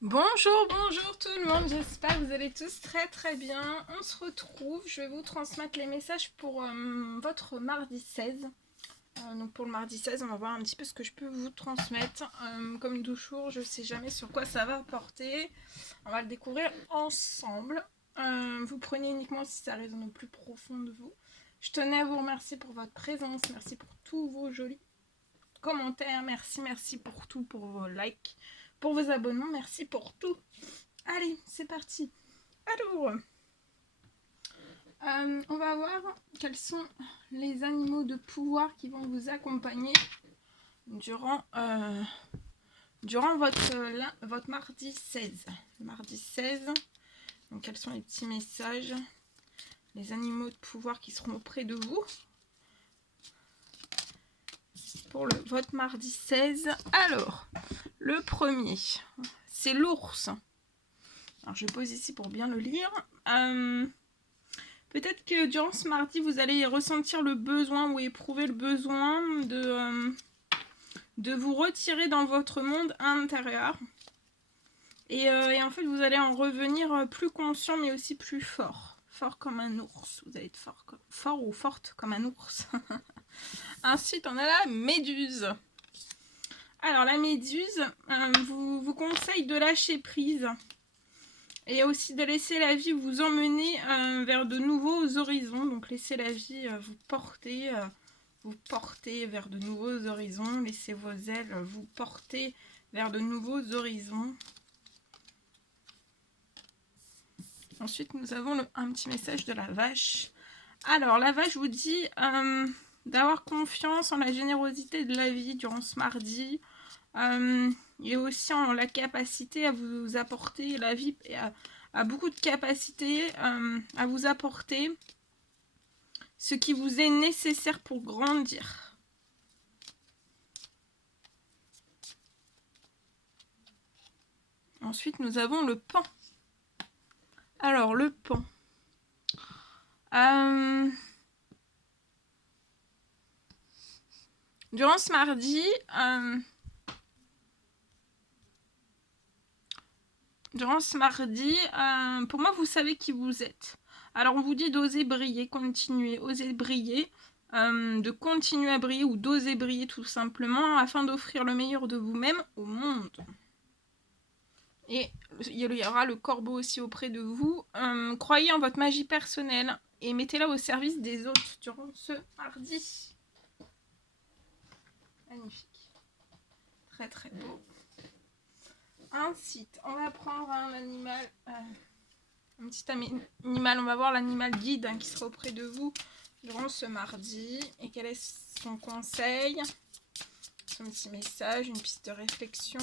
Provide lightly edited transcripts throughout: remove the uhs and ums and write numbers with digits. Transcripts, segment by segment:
Bonjour tout le monde, j'espère que vous allez tous très bien. On se retrouve, je vais vous transmettre les messages pour votre mardi 16. Donc pour le mardi 16, on va voir un petit peu ce que je peux vous transmettre. Comme toujours, je ne sais jamais sur quoi ça va porter. On va le découvrir ensemble. Vous prenez uniquement si ça résonne au plus profond de vous. Je tenais à vous remercier pour votre présence, merci pour tous vos jolis commentaires, merci pour tout, pour vos likes, pour vos abonnements, merci pour tout. Allez, c'est parti. Alors, on va voir quels sont les animaux de pouvoir qui vont vous accompagner durant votre mardi 16. Le mardi 16, donc quels sont les petits messages, les animaux de pouvoir qui seront auprès de vous pour votre mardi 16. Alors, le premier, c'est l'ours. Alors, je pose ici pour bien le lire. Peut-être que durant ce mardi, vous allez ressentir le besoin ou éprouver le besoin de vous retirer dans votre monde intérieur. Et en fait, vous allez en revenir plus conscient, mais aussi plus fort. Fort comme un ours. Vous allez être fort ou forte comme un ours. Ensuite, on a la méduse. Alors, la méduse vous conseille de lâcher prise. Et aussi de laisser la vie vous emmener vers de nouveaux horizons. Donc laissez la vie vous porter vers de nouveaux horizons. Laissez vos ailes vous porter vers de nouveaux horizons. Ensuite, nous avons un petit message de la vache. Alors, la vache vous dit d'avoir confiance en la générosité de la vie durant ce mardi. Et aussi en la capacité à vous apporter la vie et a beaucoup de capacité à vous apporter ce qui vous est nécessaire pour grandir. Ensuite, nous avons le pan. Alors, le pan. Durant ce mardi, pour moi, vous savez qui vous êtes. Alors, on vous dit d'oser briller, continuer, oser briller, de continuer à briller ou d'oser briller tout simplement afin d'offrir le meilleur de vous-même au monde. Et il y aura le corbeau aussi auprès de vous. Croyez en votre magie personnelle et mettez-la au service des autres durant ce mardi. Magnifique. Très beau. Ensuite, on va prendre un animal, un petit animal. On va voir l'animal guide qui sera auprès de vous durant ce mardi. Et quel est son conseil, son petit message, une piste de réflexion.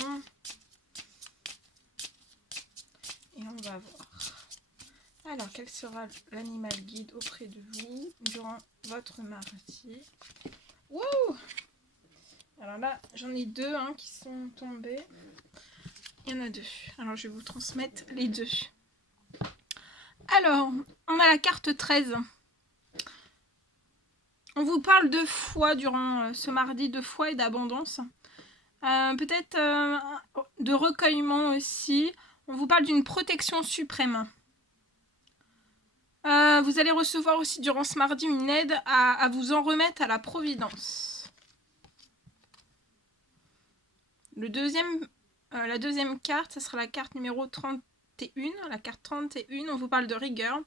Et on va voir. Alors, quel sera l'animal guide auprès de vous durant votre mardi? Wouh! Alors là, j'en ai deux qui sont tombés. Il y en a deux. Alors, je vais vous transmettre les deux. Alors, on a la carte 13. On vous parle de foi durant ce mardi, de foi et d'abondance. Peut-être de recueillement aussi. On vous parle d'une protection suprême. Vous allez recevoir aussi durant ce mardi une aide à vous en remettre à la providence. La deuxième carte, ce sera la carte numéro 31. La carte 31, on vous parle de rigueur.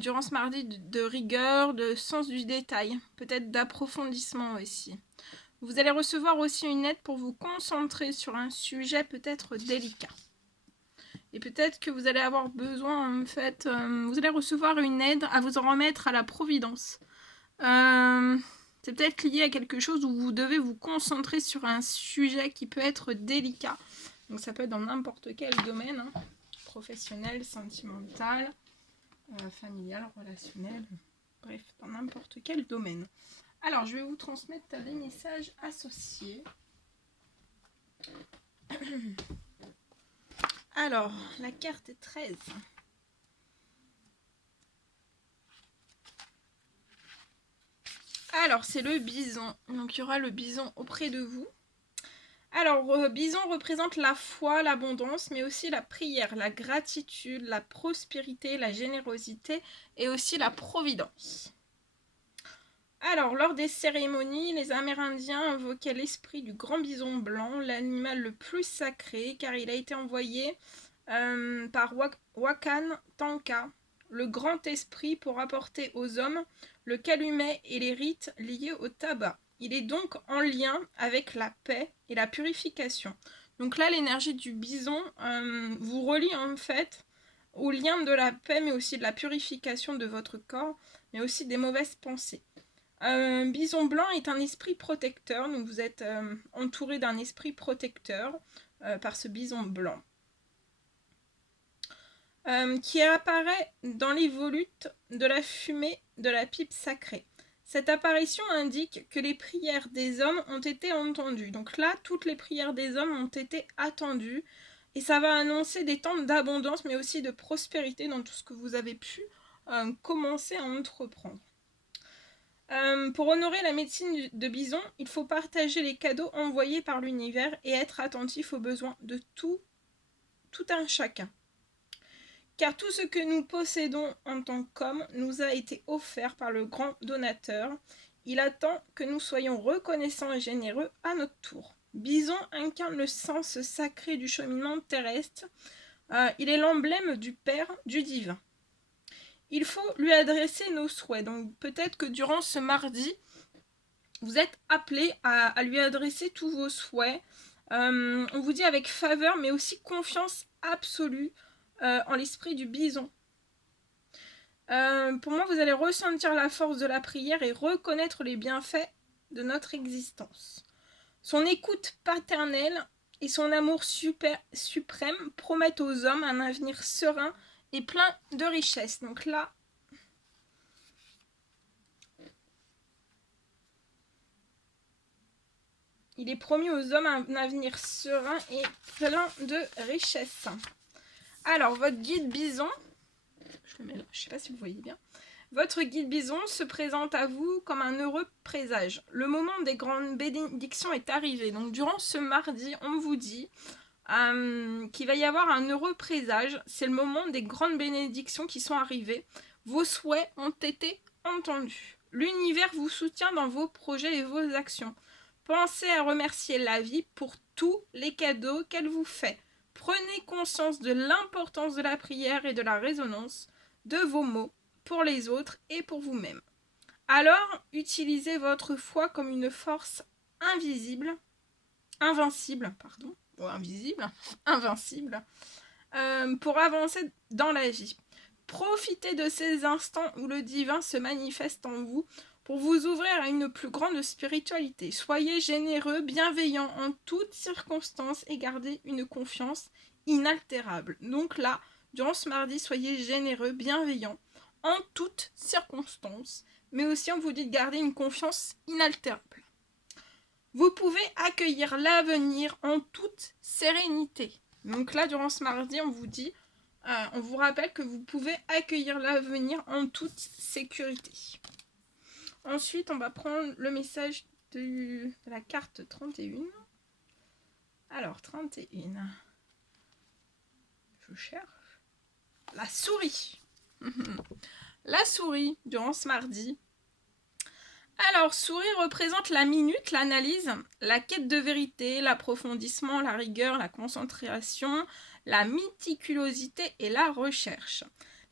Durant ce mardi, de rigueur, de sens du détail, peut-être d'approfondissement aussi. Vous allez recevoir aussi une aide pour vous concentrer sur un sujet peut-être délicat. Et peut-être que vous allez avoir besoin, en fait, vous allez recevoir une aide à vous en remettre à la providence. C'est peut-être lié à quelque chose où vous devez vous concentrer sur un sujet qui peut être délicat. Donc ça peut être dans n'importe quel domaine, professionnel, sentimental, familial, relationnel, bref, dans n'importe quel domaine. Alors, je vais vous transmettre des messages associés. Alors, la carte 13. Alors, c'est le bison. Donc, il y aura le bison auprès de vous. Alors, Bison représente la foi, l'abondance, mais aussi la prière, la gratitude, la prospérité, la générosité et aussi la providence. Alors, lors des cérémonies, les Amérindiens invoquaient l'esprit du grand bison blanc, l'animal le plus sacré, car il a été envoyé par Wakan Tanka, le grand esprit, pour apporter aux hommes le calumet et les rites liés au tabac. Il est donc en lien avec la paix et la purification. Donc là, l'énergie du bison vous relie en fait au lien de la paix, mais aussi de la purification de votre corps, mais aussi des mauvaises pensées. Bison blanc est un esprit protecteur, donc vous êtes entouré d'un esprit protecteur par ce bison blanc. Qui apparaît dans les volutes de la fumée de la pipe sacrée. Cette apparition indique que les prières des hommes ont été entendues. Donc là, toutes les prières des hommes ont été attendues. Et ça va annoncer des temps d'abondance, mais aussi de prospérité dans tout ce que vous avez pu commencer à entreprendre. Pour honorer la médecine de Bison, il faut partager les cadeaux envoyés par l'univers et être attentif aux besoins de tout un chacun. Car tout ce que nous possédons en tant qu'hommes nous a été offert par le grand donateur. Il attend que nous soyons reconnaissants et généreux à notre tour. Bison incarne le sens sacré du cheminement terrestre. Il est l'emblème du Père, du divin. Il faut lui adresser nos souhaits. Donc peut-être que durant ce mardi, vous êtes appelés à lui adresser tous vos souhaits. On vous dit avec faveur, mais aussi confiance absolue en l'esprit du bison. Pour moi, vous allez ressentir la force de la prière et reconnaître les bienfaits de notre existence. Son écoute paternelle et son amour suprême promettent aux hommes un avenir serein et plein de richesses. Donc là, il est promis aux hommes un avenir serein et plein de richesses. Alors, votre guide bison, je ne sais pas si vous voyez bien, votre guide bison se présente à vous comme un heureux présage. Le moment des grandes bénédictions est arrivé. Donc, durant ce mardi, on vous dit qu'il va y avoir un heureux présage. C'est le moment des grandes bénédictions qui sont arrivées. Vos souhaits ont été entendus. L'univers vous soutient dans vos projets et vos actions. Pensez à remercier la vie pour tous les cadeaux qu'elle vous fait. Prenez conscience de l'importance de la prière et de la résonance de vos mots pour les autres et pour vous-même. Alors, utilisez votre foi comme une force invincible, pour avancer dans la vie. Profitez de ces instants où le divin se manifeste en vous pour vous ouvrir à une plus grande spiritualité. Soyez généreux, bienveillants en toutes circonstances et gardez une confiance inaltérable. Donc là, durant ce mardi, soyez généreux, bienveillants en toutes circonstances, mais aussi on vous dit de garder une confiance inaltérable. Vous pouvez accueillir l'avenir en toute sérénité. Donc là, durant ce mardi, on vous rappelle que vous pouvez accueillir l'avenir en toute sécurité. Ensuite, on va prendre le message de la carte 31. Alors, 31. Je cherche. La souris. La souris, durant ce mardi. Alors, souris représente la minute, l'analyse, la quête de vérité, l'approfondissement, la rigueur, la concentration, la méticulosité et la recherche.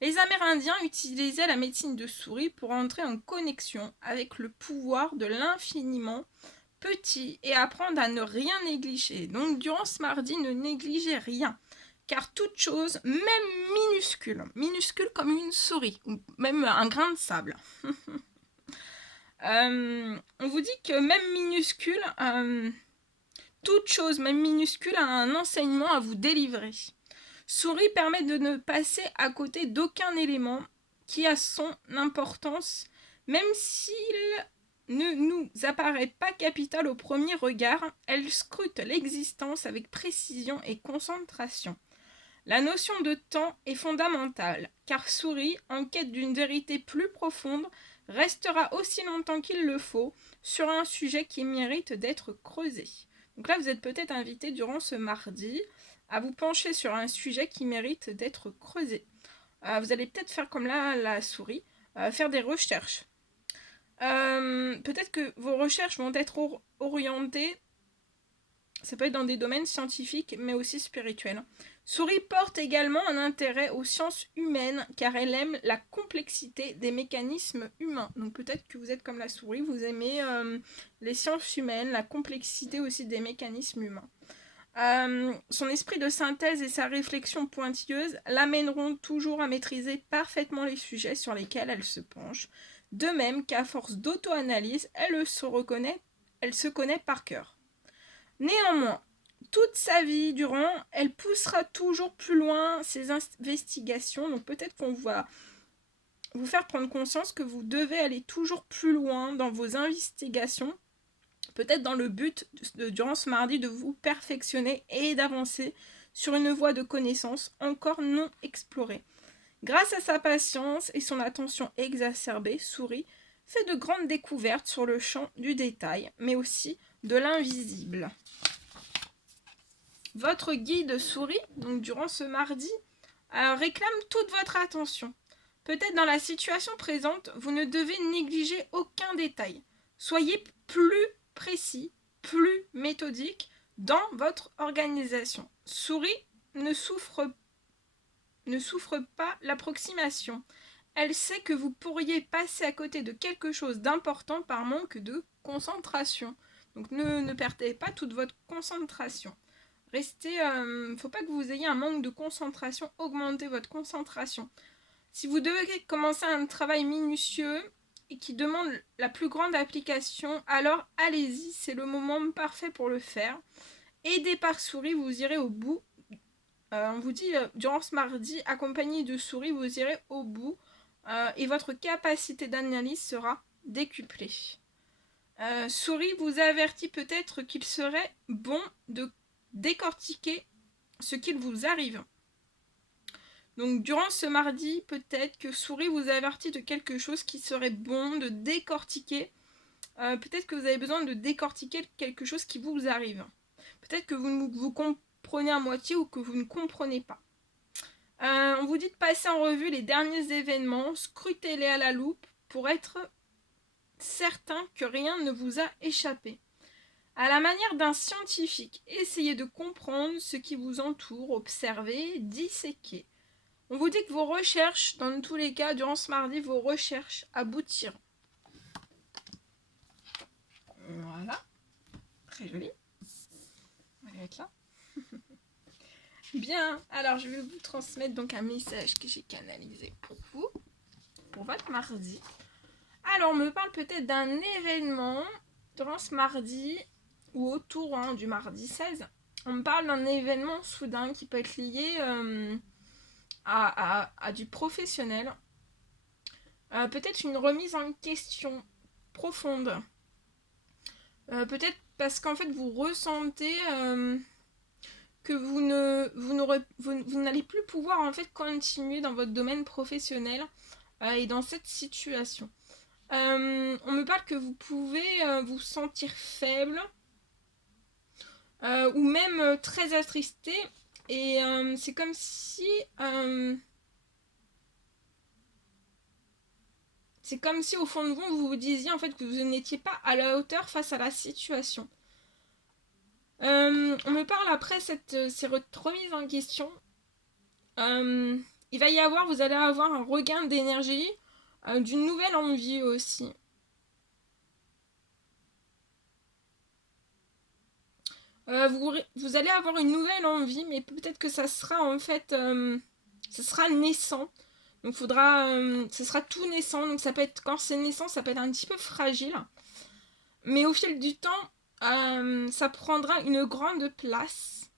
Les Amérindiens utilisaient la médecine de souris pour entrer en connexion avec le pouvoir de l'infiniment petit et apprendre à ne rien négliger. Donc, durant ce mardi, ne négligez rien, car toute chose, même minuscule comme une souris, ou même un grain de sable, on vous dit que même minuscule, toute chose, même minuscule, a un enseignement à vous délivrer. Souris permet de ne passer à côté d'aucun élément qui a son importance, même s'il ne nous apparaît pas capital au premier regard, elle scrute l'existence avec précision et concentration. La notion de temps est fondamentale, car Souris, en quête d'une vérité plus profonde, restera aussi longtemps qu'il le faut sur un sujet qui mérite d'être creusé. Donc là, vous êtes peut-être invité durant ce mardi à vous pencher sur un sujet qui mérite d'être creusé. Vous allez peut-être faire comme la souris, faire des recherches. Peut-être que vos recherches vont être orientées, ça peut être dans des domaines scientifiques, mais aussi spirituels. Souris porte également un intérêt aux sciences humaines, car elle aime la complexité des mécanismes humains. Donc peut-être que vous êtes comme la souris, vous aimez les sciences humaines, la complexité aussi des mécanismes humains. Son esprit de synthèse et sa réflexion pointilleuse l'amèneront toujours à maîtriser parfaitement les sujets sur lesquels elle se penche, de même qu'à force d'auto-analyse, elle se connaît par cœur. Néanmoins, toute sa vie durant, elle poussera toujours plus loin ses investigations, donc peut-être qu'on va vous faire prendre conscience que vous devez aller toujours plus loin dans vos investigations, peut-être dans le but, durant ce mardi, de vous perfectionner et d'avancer sur une voie de connaissance encore non explorée. Grâce à sa patience et son attention exacerbée, Souris fait de grandes découvertes sur le champ du détail, mais aussi de l'invisible. Votre guide Souris, donc durant ce mardi, réclame toute votre attention. Peut-être dans la situation présente, vous ne devez négliger aucun détail. Soyez plus précis, plus méthodique dans votre organisation. Souris ne souffre pas l'approximation. Elle sait que vous pourriez passer à côté de quelque chose d'important par manque de concentration. Donc ne perdez pas toute votre concentration. Restez, faut pas que vous ayez un manque de concentration, augmentez votre concentration. Si vous devez commencer un travail minutieux et qui demande la plus grande application, alors allez-y, c'est le moment parfait pour le faire. Aidé par Souris, vous irez au bout. On vous dit, durant ce mardi, accompagné de Souris, vous irez au bout et votre capacité d'analyse sera décuplée. Souris vous avertit peut-être qu'il serait bon de décortiquer ce qu'il vous arrive. Donc durant ce mardi, peut-être que Souris vous avertit de quelque chose qui serait bon de décortiquer. Peut-être que vous avez besoin de décortiquer quelque chose qui vous arrive. Peut-être que vous comprenez à moitié ou que vous ne comprenez pas. On vous dit de passer en revue les derniers événements, scrutez-les à la loupe pour être certain que rien ne vous a échappé. À la manière d'un scientifique, essayez de comprendre ce qui vous entoure, observez, disséquez. On vous dit que vos recherches, dans tous les cas, durant ce mardi, vos recherches aboutiront. Voilà. Très joli. On va mettre là. Bien. Alors, je vais vous transmettre donc un message que j'ai canalisé pour vous, pour votre mardi. Alors, on me parle peut-être d'un événement durant ce mardi ou autour du mardi 16. On me parle d'un événement soudain qui peut être lié à du professionnel. Peut-être une remise en question profonde. Peut-être parce qu'en fait vous ressentez que vous n'allez plus pouvoir en fait continuer dans votre domaine professionnel et dans cette situation. On me parle que vous pouvez vous sentir faible ou même très attristé et c'est comme si au fond de vous, vous vous disiez en fait que vous n'étiez pas à la hauteur face à la situation. On me parle après cette remise en question. Vous allez avoir un regain d'énergie, d'une nouvelle envie aussi. Vous allez avoir une nouvelle envie, mais peut-être que ça sera en fait, ça sera naissant. Donc ce sera tout naissant. Donc ça peut être, quand c'est naissant, ça peut être un petit peu fragile. Mais au fil du temps, ça prendra une grande place.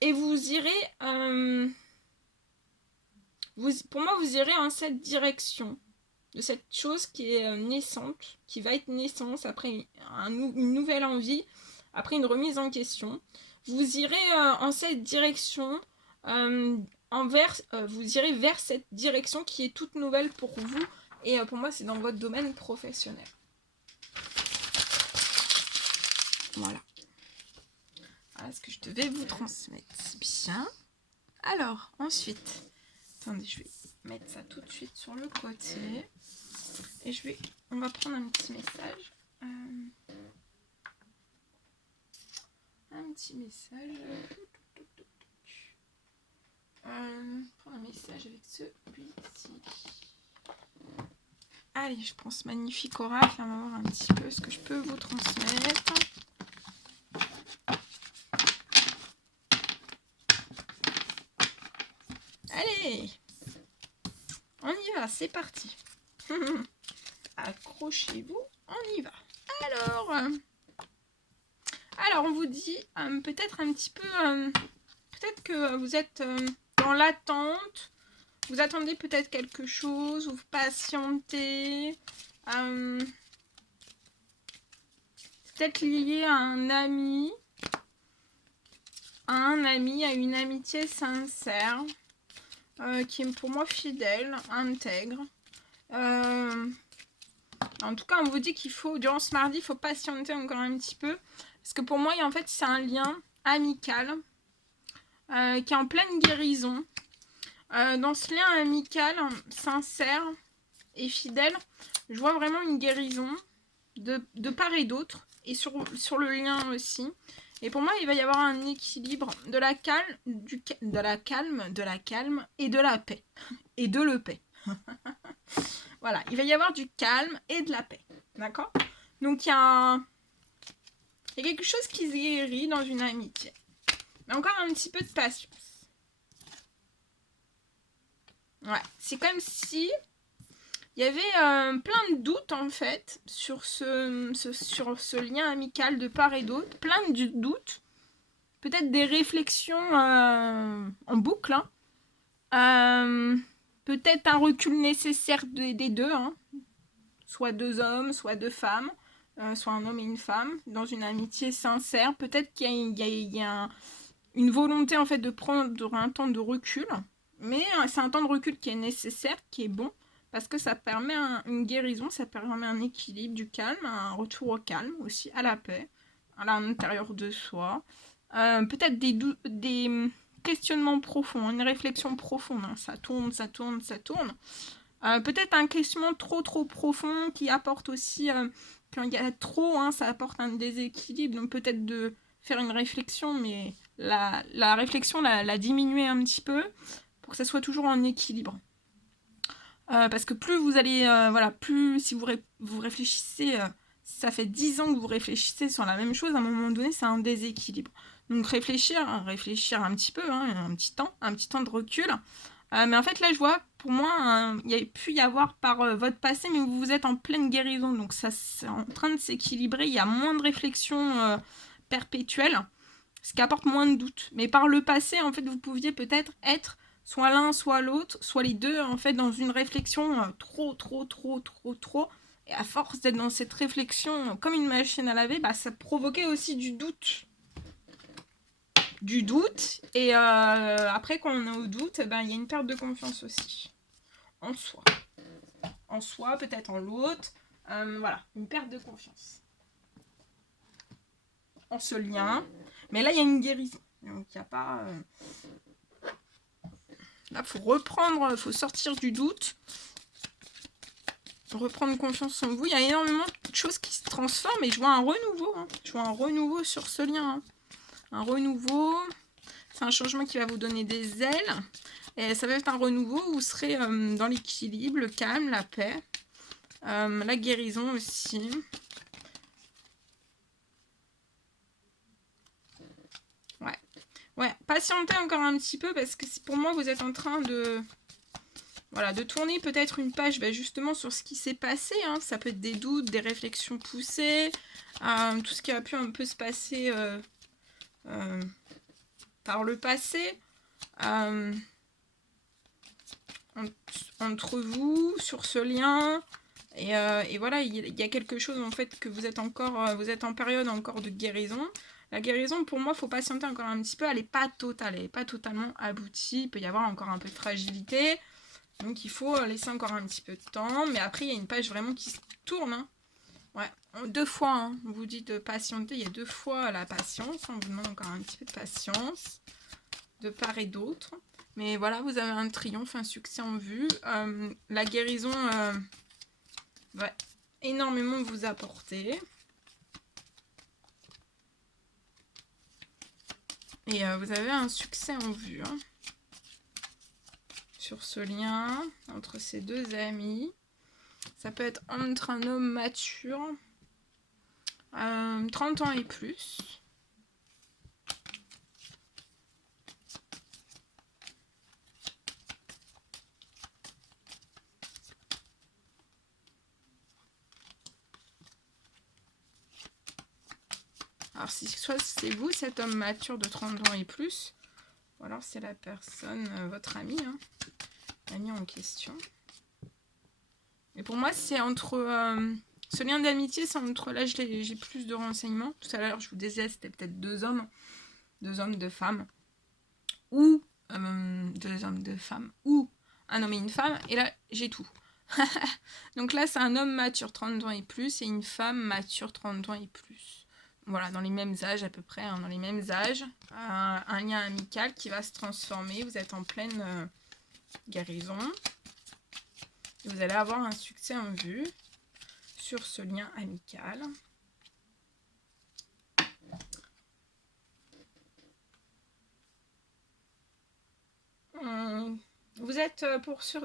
Et vous irez, pour moi, vous irez en cette direction. De cette chose qui est naissante, qui va être naissance après une nouvelle envie, après une remise en question. Vous irez en cette direction, vous irez vers cette direction qui est toute nouvelle pour vous. Et pour moi, c'est dans votre domaine professionnel. Voilà. Voilà ce que je devais vous transmettre. Bien. Alors, ensuite, attendez, je vais mettre ça tout de suite sur le côté. Et on va prendre un petit message. Un petit message. Prendre un message avec celui-ci. Allez, je prends ce magnifique oracle. On va voir un petit peu ce que je peux vous transmettre. Allez, on y va, c'est parti. Accrochez-vous, on y va. Alors on vous dit peut-être un petit peu, peut-être que vous êtes dans l'attente, vous attendez peut-être quelque chose, vous patientez, peut-être lié à un ami, à une amitié sincère, qui est pour moi fidèle, intègre. En tout cas, on vous dit qu'il faut, durant ce mardi, il faut patienter encore un petit peu. Parce que pour moi, en fait, c'est un lien amical qui est en pleine guérison. Dans ce lien amical, sincère et fidèle, je vois vraiment une guérison de part et d'autre. Et sur le lien aussi. Et pour moi, il va y avoir un équilibre de la calme, de la calme et de la paix. Et de le paix. Voilà, il va y avoir du calme et de la paix. D'accord? Donc, il y a quelque chose qui se guérit dans une amitié. Mais encore un petit peu de patience. Ouais, c'est comme si il y avait plein de doutes, en fait, sur ce lien amical de part et d'autre. Plein de doutes. Peut-être des réflexions en boucle. Peut-être un recul nécessaire des deux. Soit deux hommes, soit deux femmes. Soit un homme et une femme. Dans une amitié sincère. Peut-être qu'il y a une volonté, en fait, de prendre un temps de recul. Mais c'est un temps de recul qui est nécessaire, qui est bon. Parce que ça permet une guérison, ça permet un équilibre, du calme, un retour au calme aussi, à la paix, à l'intérieur de soi. Peut-être des questionnements profonds, une réflexion profonde. Ça tourne. Peut-être un questionnement trop profond qui apporte aussi, quand il y a trop, ça apporte un déséquilibre. Donc peut-être de faire une réflexion, mais la réflexion, la diminuer un petit peu pour que ça soit toujours en équilibre. Parce que plus vous allez, plus si vous réfléchissez, ça fait 10 ans que vous réfléchissez sur la même chose, à un moment donné, c'est un déséquilibre. Donc réfléchir un petit peu, un petit temps de recul. Mais en fait, là, je vois, pour moi, il y a pu y avoir par votre passé, mais vous êtes en pleine guérison, donc ça, c'est en train de s'équilibrer, il y a moins de réflexion perpétuelle, ce qui apporte moins de doutes. Mais par le passé, en fait, vous pouviez peut-être être soit l'un, soit l'autre, soit les deux, en fait, dans une réflexion trop. Et à force d'être dans cette réflexion comme une machine à laver, ça provoquait aussi du doute. Et après, quand on est au doute, il y a une perte de confiance aussi. En soi, peut-être en l'autre. Voilà, une perte de confiance. En ce lien. Mais là, il y a une guérison. Donc, il n'y a pas... Là, il faut sortir du doute, reprendre confiance en vous. Il y a énormément de choses qui se transforment et je vois un renouveau. Je vois un renouveau sur ce lien. Un renouveau, c'est un changement qui va vous donner des ailes. Et ça va être un renouveau où vous serez dans l'équilibre, le calme, la paix, la guérison aussi. Ouais, patientez encore un petit peu parce que pour moi, vous êtes en train de tourner peut-être une page justement sur ce qui s'est passé. Ça peut être des doutes, des réflexions poussées, tout ce qui a pu un peu se passer par le passé. Entre vous, sur ce lien. Et voilà, il y a quelque chose en fait que vous êtes en période encore de guérison. La guérison, pour moi, il faut patienter encore un petit peu. Elle n'est pas totale, elle n'est pas totalement aboutie. Il peut y avoir encore un peu de fragilité. Donc il faut laisser encore un petit peu de temps. Mais après, il y a une page vraiment qui se tourne. Ouais, 2 fois, hein. On vous dit de patienter, il y a 2 fois la patience. On vous demande encore un petit peu de patience de part et d'autre. Mais voilà, vous avez un triomphe, un succès en vue. La guérison va énormément vous apporter. Et vous avez un succès en vue. Hein, sur ce lien entre ces deux amis. Ça peut être entre un homme mature, 30 ans et plus. Alors, soit c'est vous, cet homme mature de 30 ans et plus, ou alors c'est la personne, votre ami, hein, l'ami en question. Et pour moi, c'est entre... ce lien d'amitié, c'est entre... Là, j'ai plus de renseignements. Tout à l'heure, je vous disais, c'était peut-être 2 hommes, 2 femmes. Ou 2 hommes, 2 femmes. Ou un homme et une femme. Et là, j'ai tout. Donc là, c'est un homme mature 30 ans et plus et une femme mature 30 ans et plus. Voilà, dans les mêmes âges à peu près, hein, dans les mêmes âges. Un lien amical qui va se transformer. Vous êtes en pleine guérison. Et vous allez avoir un succès en vue sur ce lien amical. Vous êtes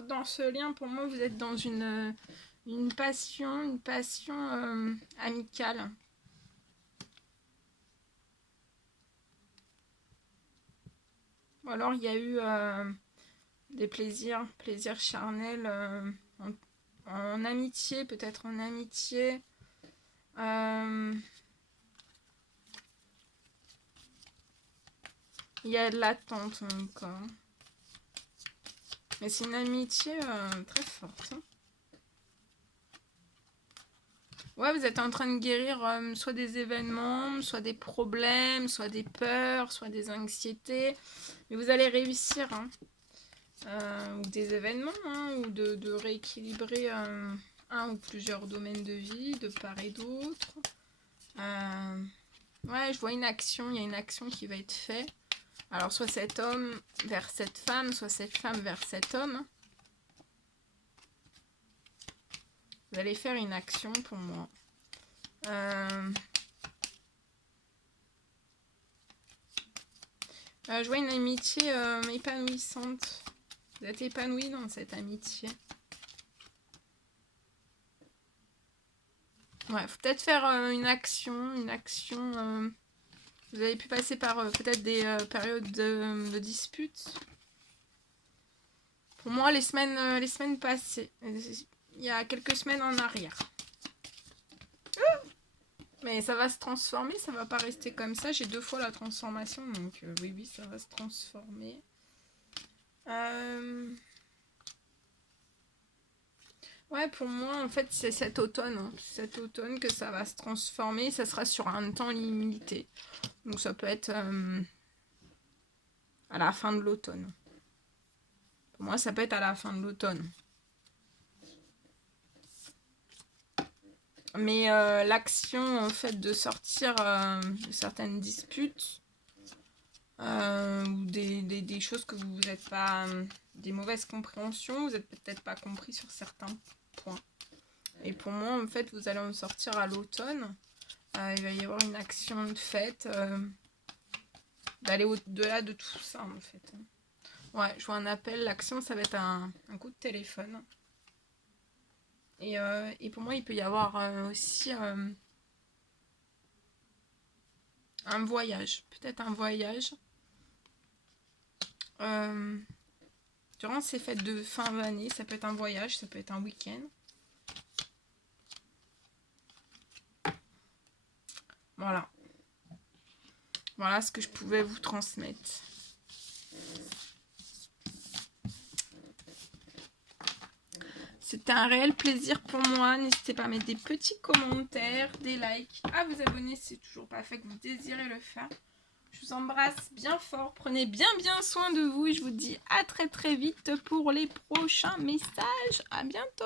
dans ce lien, pour moi, vous êtes dans une passion amicale. Ou alors il y a eu des plaisirs charnels en amitié, peut-être en amitié. Il y a de l'attente encore. Mais c'est une amitié très forte. Hein. Ouais, vous êtes en train de guérir soit des événements, soit des problèmes, soit des peurs, soit des anxiétés. Mais vous allez réussir. Hein. Ou des événements, hein, ou de rééquilibrer un ou plusieurs domaines de vie, de part et d'autre. Ouais, je vois une action, il y a une action qui va être faite. Alors, soit cet homme vers cette femme, soit cette femme vers cet homme. Vous allez faire une action pour moi. Je vois une amitié épanouissante. Vous êtes épanoui dans cette amitié. Ouais, faut peut-être faire une action. Vous avez pu passer par peut-être des périodes de disputes. Pour moi, les semaines passées, il y a quelques semaines en arrière. Mais ça va se transformer, ça va pas rester comme ça. J'ai 2 fois la transformation, donc oui, ça va se transformer. Ouais, pour moi, en fait, c'est cet automne. Hein. Cet automne que ça va se transformer. Ça sera sur un temps limité. Donc ça peut être à la fin de l'automne. Pour moi, ça peut être à la fin de l'automne. Mais l'action, en fait, de sortir de certaines disputes ou des choses que vous n'êtes pas... des mauvaises compréhensions, vous n'êtes peut-être pas compris sur certains points. Et pour moi, en fait, vous allez en sortir à l'automne. Il va y avoir une action de fête, d'aller au-delà de tout ça, en fait. Ouais, je vois un appel. L'action, ça va être un coup de téléphone. Et pour moi, il peut y avoir aussi un voyage. Peut-être un voyage. Durant ces fêtes de fin d'année, ça peut être un voyage, ça peut être un week-end. Voilà. Voilà ce que je pouvais vous transmettre. C'était un réel plaisir pour moi. N'hésitez pas à mettre des petits commentaires, des likes, à vous abonner si c'est toujours pas fait que vous désirez le faire. Je vous embrasse bien fort. Prenez bien soin de vous et je vous dis à très vite pour les prochains messages. À bientôt.